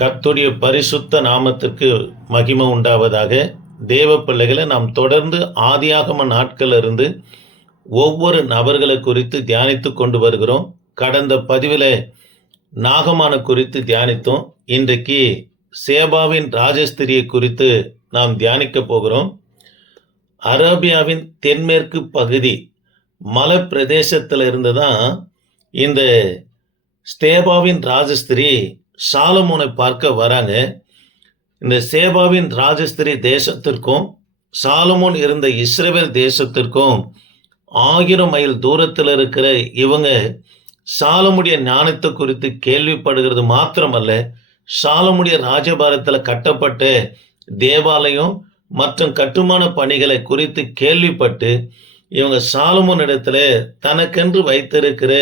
கர்த்தருடைய பரிசுத்த நாமத்திற்கு மகிமை உண்டாவதாக. தேவ பிள்ளைகளை நாம் தொடர்ந்து ஆதியாகம நாட்களிலிருந்து ஒவ்வொரு நபர்களை குறித்து தியானித்து கொண்டு வருகிறோம். கடந்த பதிவில் நாகமான குறித்து தியானித்தோம். இன்றைக்கு சேபாவின் ராஜஸ்திரியை குறித்து நாம் தியானிக்க போகிறோம். அரேபியாவின் தென்மேற்கு பகுதி மலை பிரதேசத்தில் இருந்து தான் இந்த சேபாவின் ராஜஸ்திரி சாலமோனை பார்க்க வராங்க. இந்த சேபாவின் ராஜஸ்திரி தேசத்திற்கும் சாலமோன் இருந்த இஸ்ரவேல் தேசத்திற்கும் 1000 மைல் தூரத்தில் இருக்கிற இவங்க சாலமுடைய ஞானத்தை குறித்து கேள்விப்படுகிறது மாத்திரமல்ல, சாலமுடைய ராஜபாரத்தில் கட்டப்பட்ட தேவாலயம் மற்றும் கட்டுமான பணிகளை குறித்து கேள்விப்பட்டு இவங்க சாலமோன் இடத்துல தனக்கென்று வைத்திருக்கிற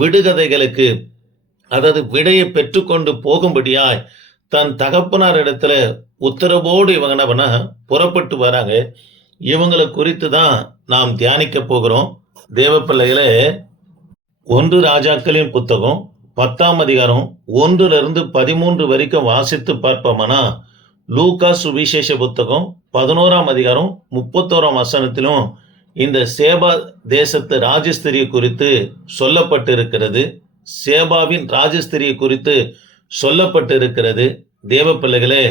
விடுகதைகளுக்கு, அதாவது விடையை பெற்றுக்கொண்டு போகும்படியாய் தன் தகப்பனார் இடத்துல உத்தரவோடு இவங்க புறப்பட்டு வராங்க. இவங்களை குறித்து தான் நாம் தியானிக்க போகிறோம். தேவ பிள்ளைகளே, 1 ராஜாக்களின் புத்தகம் 10ஆம் அதிகாரம் 1-13 வரைக்கும் வாசித்து பார்ப்போம்னா, லூக்கா சுவிசேஷ புத்தகம் 11ஆம் அதிகாரம் 31ஆம் வசனத்திலும் இந்த சேபா தேசத்து ராஜஸ்திரியை குறித்து சொல்லப்பட்டிருக்கிறது. சேபாவின் ராஜஸ்திரியை குறித்து சொல்லப்பட்டிருக்கிறது. தேவ பிள்ளைகளே,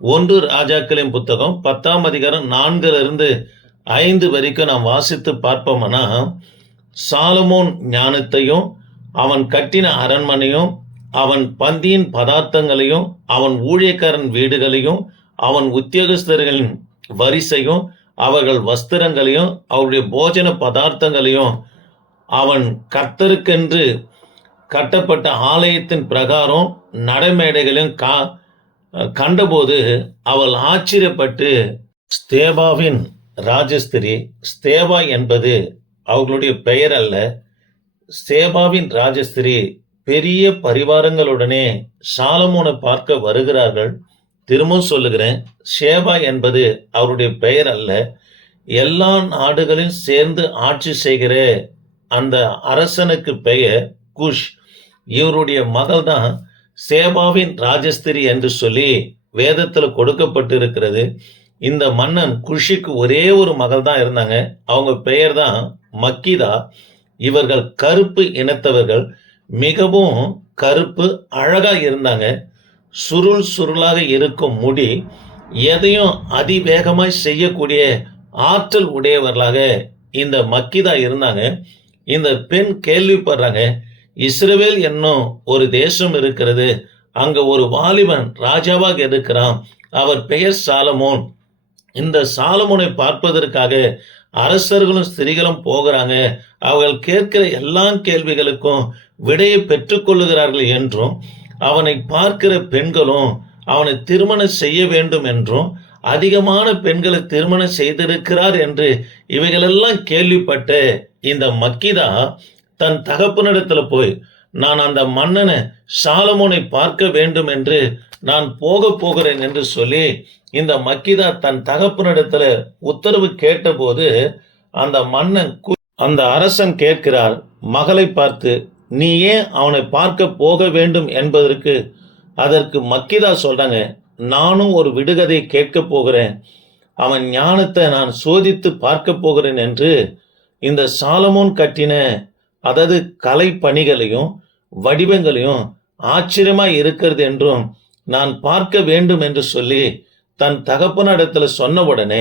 1 ராஜாக்களின் புத்தகம் 10ஆம் அதிகாரம் 4-5 வரைக்கும் நாம் வாசித்து பார்ப்போம்னா, சாலமோன் ஞானத்தையும் அவன் கட்டின அரண்மனையும் அவன் பந்தியின் பதார்த்தங்களையும் அவன் ஊழியக்காரன் வீடுகளையும் அவன் உத்தியோகஸ்தர்களின் வரிசையும் அவர்கள் வஸ்திரங்களையும் அவருடைய போஜன பதார்த்தங்களையும் அவன் கர்த்தருக்கென்று கட்டப்பட்ட ஆலயத்தின் பிரகாரம் நடைமேடைகளையும் கண்டபோது அவள் ஆச்சரியப்பட்டு, சேபாவின் ராஜஸ்திரி, சேபா என்பது அவர்களுடைய பெயர் அல்ல, சேபாவின் ராஜஸ்திரி பெரிய பரிவாரங்களுடனே சாலமோனை பார்க்க வருகிறார்கள். திரும்பவும் சொல்லுகிறேன், சேபா என்பது அவருடைய பெயர் அல்ல. எல்லா நாடுகளையும் சேர்ந்து ஆட்சி செய்கிற அந்த அரசனுக்கு பெயர் குஷ். இவருடைய மகள் தான் சேபாவின் ராஜஸ்திரி என்று சொல்லி வேதத்தில் கொடுக்கப்பட்டிருக்கிறது. இந்த மன்னன் குஷிக்கு ஒரே ஒரு மகள் தான் இருந்தாங்க. அவங்க பெயர் தான் மக்கிதா. இவர்கள் கருப்பு இனத்தவர்கள், மிகவும் கருப்பு, அழகா இருந்தாங்க. சுருள் சுருளாக இருக்கும் முடி, எதையும் அதிவேகமாய் செய்யக்கூடிய ஆற்றல் உடையவர்களாக இந்த மக்கிதா இருந்தாங்க. இந்த பெண் கேள்விப்படுறாங்க, இஸ்ரவேல் என்னும் ஒரு தேசம் இருக்கிறது, அங்க ஒரு வாலிபன் ராஜாவாக இருக்கிறான், அவர் பெயர் சாலமோன். இந்த சாலமோனை பார்ப்பதற்காக அரசர்களும் ஸ்திரீகளும் போகிறாங்க. அவர்கள் கேட்கிற எல்லா கேள்விகளுக்கும் விடையை பெற்றுக்கொள்ளுகிறார்கள் என்றும், அவனை பார்க்கிற பெண்களும் அவனை திருமணம் செய்ய வேண்டும் என்றும், அதிகமான பெண்களை திருமணம் செய்திருக்கிறார் என்று இவைகளெல்லாம் கேள்விப்பட்ட இந்த மக்கிதா தன் தகப்பனிடத்துல போய், நான் அந்த மன்னனை சாலமோனை பார்க்க வேண்டும் என்று நான் போகிறேன் என்று சொல்லி இந்த மக்கிதா தன் தகப்பனிடத்துல உத்தரவு கேட்டபோது, அந்த மன்னன், அந்த அரசன் கேட்கிறார் மகளை பார்த்து, நீ ஏன் அவனை பார்க்க போக வேண்டும் என்பதற்கு. அதற்கு மக்கிதா சொல்றாங்க, நானும் ஒரு விடுகதை கேட்க போகிறேன், அவன் ஞானத்தை நான் சோதித்து பார்க்க போகிறேன் என்று இந்த சாலமோன் கட்டின, அதாவது கலை பணிகளையும் வடிவங்களையும் ஆச்சரியமாய் இருக்கிறது என்றும் நான் பார்க்க வேண்டும் என்று சொல்லி தன் தகப்பனிடத்துல சொன்ன உடனே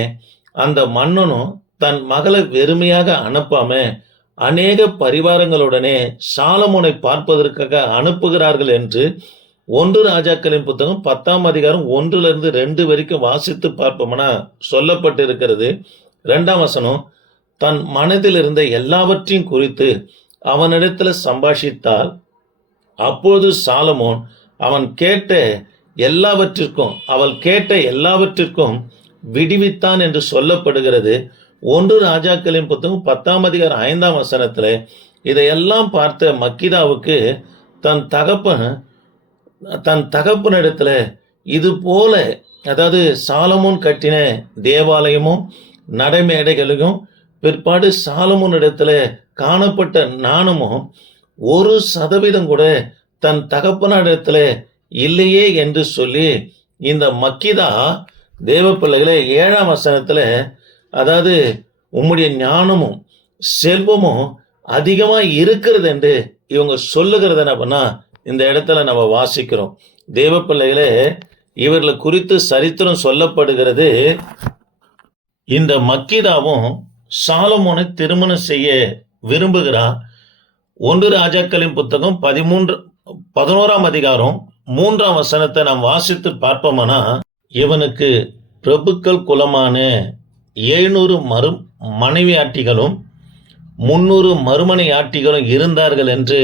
அந்த மன்னனும் தன் மகளை வெறுமையாக அனுப்பாம அநேக பரிவாரங்களுடனே சாலமோனை பார்ப்பதற்காக அனுப்புகிறார்கள் என்று 1 ராஜாக்களின் புத்தகம் 10ஆம் அதிகாரம் 1-2 வரைக்கும் வாசித்து பார்ப்போம்னா சொல்லப்பட்டிருக்கிறது. 2ஆம் வசனம், தன் மனதில் இருந்த எல்லாவற்றையும் குறித்து அவனிடத்துல சம்பாஷித்தால், அப்போது சாலமோன் அவள் கேட்ட எல்லாவற்றிற்கும் விடுவித்தான் என்று சொல்லப்படுகிறது. 1 ராஜாக்களின் புத்தகம் 10ஆம் அதிகாரம் 5ஆம் வசனத்துல இதையெல்லாம் பார்த்த மக்கிதாவுக்கு தன் தகப்பனிடத்துல இது போல, அதாவது சாலமோன் கட்டின தேவாலயமும் நடைமேடைகளையும் பிற்பாடு சாலமோன் இடத்துல காணப்பட்ட ஞானமும் 1% கூட தன் தகப்பனிடத்துல இல்லையே என்று சொல்லி இந்த மக்கீதா தேவ பிள்ளைகளே 7ஆம் வசனத்துல, அதாவது உம்முடைய ஞானமும் செல்வமும் அதிகமா இருக்கிறது என்று இவங்க சொல்லுகிறது என்ன பண்ணா இந்த இடத்துல நம்ம வாசிக்கிறோம். தேவ பிள்ளைகளே, இவர்களை குறித்து சரித்திரம் சொல்லப்படுகிறது. இந்த மக்கீதாவும் சாலமோனை திருமணம் செய்ய விரும்புகிறார். 1 ராஜாக்களின் புத்தகம் 11ஆம் அதிகாரம் 3ஆம் வசனத்தை நாம் வாசித்து பார்ப்போம்னா, இவனுக்கு பிரபுக்கள் குலமான 700 மனைவியாட்டிகளும் 300 மறுமனையாட்டிகளும் இருந்தார்கள் என்று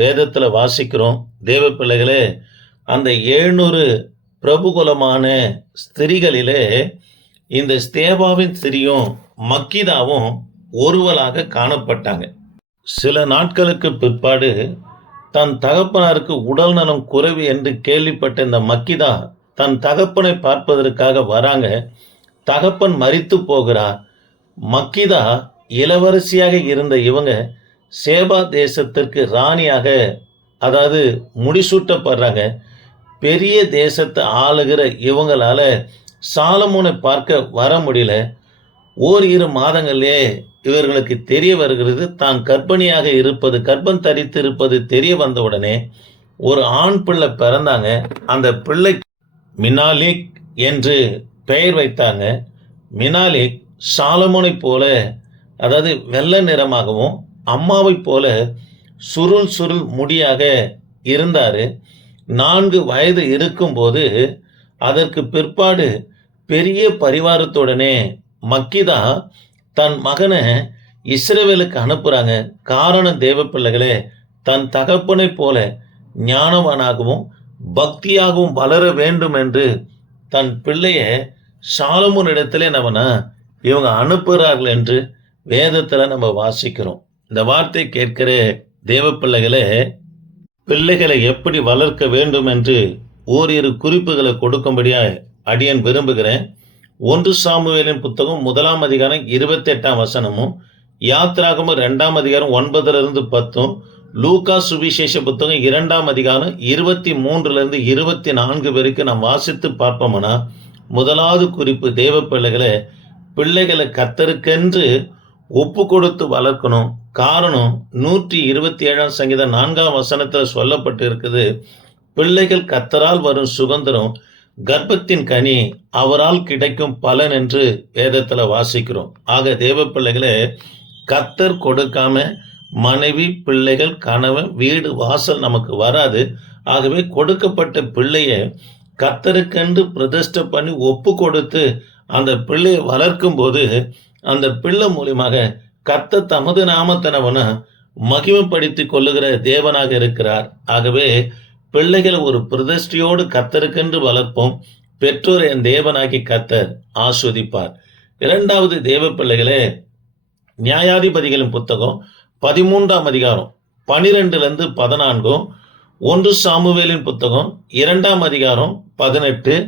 வேதத்துல வாசிக்கிறோம். தேவ பிள்ளைகளே, அந்த 700 பிரபுகுலமான ஸ்திரிகளிலே இந்த ஸ்தேவாவின் ஸ்திரியும் மக்கீதாவும் ஒருவளாக காணப்பட்டாங்க. சில நாட்களுக்கு பிற்பாடு தன் தகப்பனாருக்கு உடல் நலம் குறைவு என்று கேள்விப்பட்ட இந்த மக்கீதா தன் தகப்பனை பார்ப்பதற்காக வராங்க. தகப்பன் மரித்து போகிறார். மக்கீதா இளவரசியாக இருந்த இவங்க சேபா தேசத்திற்கு ராணியாக, அதாவது முடிசூட்டப்படுறாங்க. பெரிய தேசத்தை ஆளுகிற இவங்களால சாலமோனை பார்க்க வர முடியல. 1-2 மாதங்களே இவர்களுக்கு தெரிய வருகிறது தான் கர்ப்பிணியாக இருப்பது, கர்ப்பம் தரித்து இருப்பது தெரிய வந்தவுடனே ஒரு ஆண் பிள்ளை பிறந்தாங்க. அந்த பிள்ளை மினாலிக் என்று பெயர் வைத்தாங்க. மினாலிக் சாலமோனை போல, அதாவது வெள்ளை நிறமாகவும் அம்மாவை போல சுருள் முடியாக இருந்தாரு. 4 வயது இருக்கும்போது அதற்கு பிற்பாடு பெரிய பரிவாரத்துடனே மக்கீதா தன் மகனை இஸ்ரவேலுக்கு அனுப்புறாங்க. காரணம் தேவ பிள்ளைகளே, தன் தகப்பனை போல ஞானவானாகவும் பக்தியாகவும் வளர வேண்டும் என்று தன் பிள்ளைய சாலமோன் இடத்துல இவங்க அனுப்புகிறார்கள் என்று வேதத்துல நம்ம வாசிக்கிறோம். இந்த வார்த்தை கேட்கிற தேவ பிள்ளைகளே, பிள்ளைகளை எப்படி வளர்க்க வேண்டும் என்று 1-2 குறிப்புகளை கொடுக்கும்படியா அடியன் விரும்புகிறேன். 1 சாமுவேலின் புத்தகம் 1ஆம் அதிகாரம் 28ஆம் வசனமும், யாத்ராகமம் 2ஆம் அதிகாரம் 9-10, 10, லூக்கா சுவிசேஷ புத்தகம் 2ஆம் அதிகாரம் 23-24 வரைக்கும் நாம் வாசித்து பார்ப்போம்னா, முதலாவது குறிப்பு தேவ பிள்ளைகளை, பிள்ளைகளை கர்த்தருக்கென்று ஒப்பு கொடுத்து வளர்க்கணும். காரணம் 127ஆம் சங்கீதம் 4ஆம் வசனத்தில் சொல்லப்பட்டு இருக்குது, பிள்ளைகள் கர்த்தரால் வரும் சுதந்திரம், கர்ப்பத்தின் கனி அவரால் கிடைக்கும் பலன் என்று வேதத்துல வாசிக்கிறோம். ஆக தேவ பிள்ளைகளே, கர்த்தர் கொடுக்காம மனைவி, பிள்ளைகள், கணவன், வீடு, வாசல் நமக்கு வராது. ஆகவே கொடுக்கப்பட்ட பிள்ளைய கர்த்தருக்கென்று பிரதிஷ்டை பண்ணி ஒப்பு கொடுத்து அந்த பிள்ளையை வளர்க்கும் போது அந்த பிள்ளை மூலியமாக கர்த்தர் தமது நாமத்தை மகிமைப்படுத்தி கொள்ளுகிற தேவனாக இருக்கிறார். ஆகவே பிள்ளைகளை ஒரு பிரதிஷ்டையோடு கர்த்தருக்கென்று வளர்ப்போம். பெற்றோர் என் தேவனாகி கர்த்தர் ஆஸ்வதிப்பார். 2வது தேவ பிள்ளைகளே, நியாயாதிபதிகளின் புத்தகம் 13ஆம் அதிகாரம் 12-14, 1 சாமுவேலின் புத்தகம் 2ஆம் அதிகாரம் 18,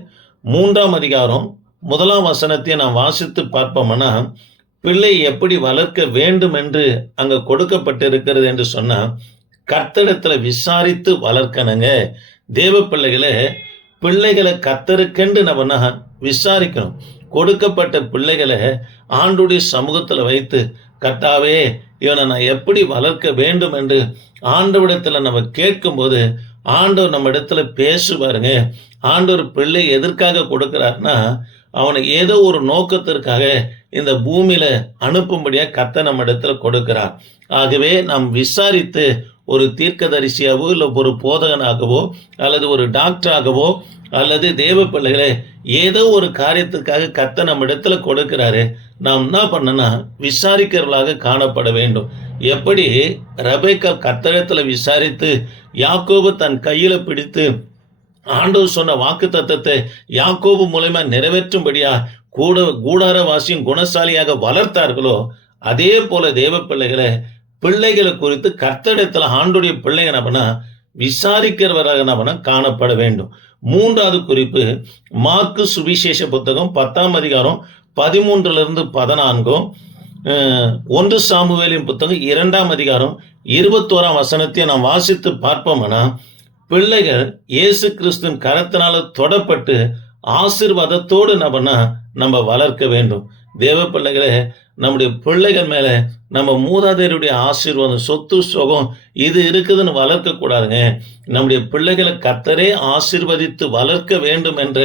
3ஆம் அதிகாரம் 1ஆம் வசனத்தை நாம் வாசித்து பார்ப்போம்னா, பிள்ளை எப்படி வளர்க்க வேண்டும் என்று அங்க கொடுக்கப்பட்டிருக்கிறது என்று சொன்னா, கர்த்தரிடத்துல விசாரித்து வளர்க்கணுங்க. தேவ பிள்ளைகளை கர்த்தருக்கென்று நம்ம விசாரிக்கணும். கொடுக்கப்பட்ட பிள்ளைகளை ஆண்டுடைய சமூகத்துல வைத்து, கர்த்தாவே இவனை நான் எப்படி வளர்க்க வேண்டும் என்று ஆண்டவரிடத்துல நம்ம கேட்கும்போது ஆண்டவர் நம்ம இடத்துல பேசுவாருங்க. ஆண்டவர் பிள்ளை எதற்காக கொடுக்கிறார்னா, அவனை ஏதோ ஒரு நோக்கத்திற்காக இந்த பூமியில அனுப்பும்படியா கர்த்தர் நம்ம இடத்துல கொடுக்கிறார். ஆகவே நாம் விசாரித்து ஒரு தீர்க்கதரிசியாவோ இல்லை ஒரு போதகனாகவோ அல்லது ஒரு டாக்டராகவோ அல்லது தேவ பிள்ளைகளே ஏதோ ஒரு காரியத்துக்காக கர்த்தர் நம்ம இடத்துல கொடுக்கிறாரு, நாம் என்ன பண்ணனா விசாரிக்கிறவர்களாக காணப்பட வேண்டும். எப்படி ரெபெக்கா கர்த்தரிடத்துல விசாரித்து யாக்கோபு தன் கையில பிடித்து ஆண்டவர் சொன்ன வாக்கு தத்தத்தை யாக்கோபு மூலமா நிறைவேற்றும்படியா கூடாரவாசியும் குணசாலியாக வளர்த்தார்களோ, அதே போல தேவ பிள்ளைகளை குறித்து கர்த்தரிடத்துல ஆண்டுடைய பிள்ளைங்க விசாரிக்கிறவராக காணப்பட வேண்டும். 3வது குறிப்பு, மார்க்கு சுவிசேஷ புத்தகம் 10ஆம் அதிகாரம் 13-14, 1 சாமுவேலின் புத்தகம் 2ஆம் அதிகாரம் 21ஆம் வசனத்தை நாம் வாசித்து பார்ப்போம்னா, பிள்ளைகள் இயேசு கிறிஸ்துவின் கரத்தினால தொடப்பட்டு ஆசீர்வாதத்தோடு நம்ம வளர்க்க வேண்டும். தேவ பிள்ளைகளே, நம்முடைய பிள்ளைகள் மேல நம்ம மூதாதையருடைய ஆசீர்வாதம், சொத்து, சுகம் இது இருக்குதுன்னு வளர்க்க கூடாதுங்க. நம்முடைய பிள்ளைகளை கர்த்தரே ஆசீர்வதித்து வளர்க்க வேண்டும் என்ற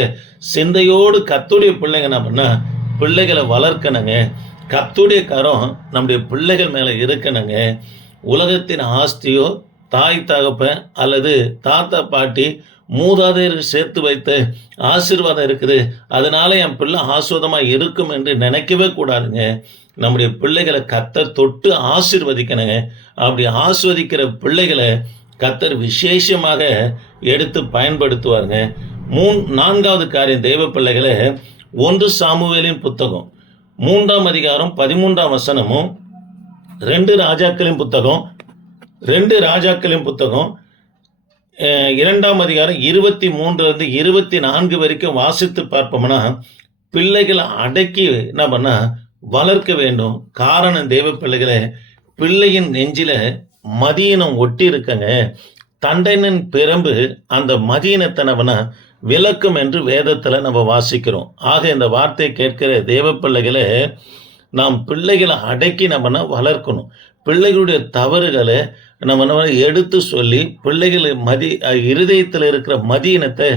சிந்தையோடு கர்த்தருடைய பிள்ளைங்க பிள்ளைகளை வளர்க்கணுங்க. கர்த்தருடைய கரம் நம்முடைய பிள்ளைகள் மேல இருக்கணுங்க. உலகத்தின் ஆஸ்தியோ, தாய் தகப்பன் அல்லது தாத்தா பாட்டி மூதாதையர்கள் சேர்த்து வைத்த ஆசீர்வாதம் இருக்குது, அதனால என் பிள்ளை ஆசீர்வாதமா இருக்கும் என்று நினைக்கவே கூடாதுங்க. நம்முடைய பிள்ளைகளை கர்த்தர் தொட்டு ஆசீர்வதிக்கணுங்க. அப்படி ஆசீர்வதிக்கிற பிள்ளைகளை கர்த்தர் விசேஷமாக எடுத்து பயன்படுத்துவாருங்க. 4வது காரியம், தேவ பிள்ளைகளை 1 சாமுவேலின் புத்தகம் 3ஆம் அதிகாரம் 13ஆம் வசனமும் 2 ராஜாக்களின் புத்தகம் 2ஆம் அதிகாரம் 23 24 வரைக்கும் வாசித்து பார்ப்போம்னா, பிள்ளைகளை அடக்கி வளர்க்க வேண்டும். காரணம், தேவ பிள்ளைகளை, பிள்ளையின் நெஞ்சில மதியினம் ஒட்டி இருக்கங்க. தண்டனின் பிரம்பு அந்த மதியினத்தை விளக்கும் என்று வேதத்துல நம்ம வாசிக்கிறோம். ஆக இந்த வார்த்தையை கேட்கிற தேவ பிள்ளைகளை, நாம் பிள்ளைகளை அடக்கி வளர்க்கணும். பிள்ளைகளுடைய தவறுகளை நம்ம எடுத்து சொல்லி பிள்ளைகளை இருதயத்தில் இருக்கிற மதியினத்தை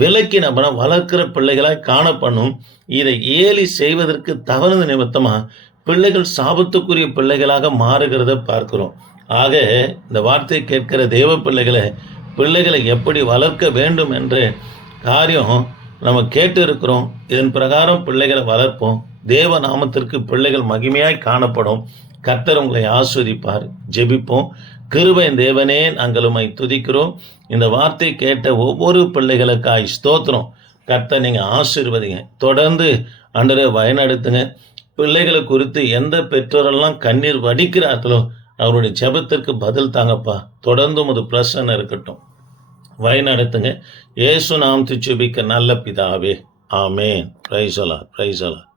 விலக்கி வளர்க்கிற பிள்ளைகளாய் காணப்படும். இதை ஏலி செய்வதற்கு தவறு நிமித்தமா பிள்ளைகள் சாபத்துக்குரிய பிள்ளைகளாக மாறுகிறத பார்க்கிறோம். ஆக இந்த வார்த்தையை கேட்கிற தேவ பிள்ளைகளை எப்படி வளர்க்க வேண்டும் என்ற காரியம் நம்ம கேட்டு இருக்கிறோம். இதன் பிரகாரம் பிள்ளைகளை வளர்ப்போம். தேவ நாமத்திற்கு பிள்ளைகள் மகிமையாய் காணப்படும். கர்த்தர் உங்களை ஆஸ்வதிப்பார். ஜெபிப்போம். கிருபையின் தேவனே, நாங்கள் உம்மை துதிக்கிறோம். இந்த வார்த்தை கேட்ட ஒவ்வொரு பிள்ளைகளுக்காய் ஸ்தோத்திரம். கர்த்தர் நீங்க ஆசீர்வதிங்க. தொடர்ந்து ஆண்டவரே வழிநடத்துங்க. பிள்ளைகளை குறித்து எந்த பெற்றோரெல்லாம் கண்ணீர் வடிக்கிறார்களோ அவருடைய ஜெபத்திற்கு பதில் தாங்கப்பா. தொடர்ந்து உமது பிரசன்னம் இருக்கட்டும். வழிநடத்துங்க. இயேசு நாமத்தில் ஜெபிக்க நல்ல பிதாவே, ஆமென். Praise the Lord.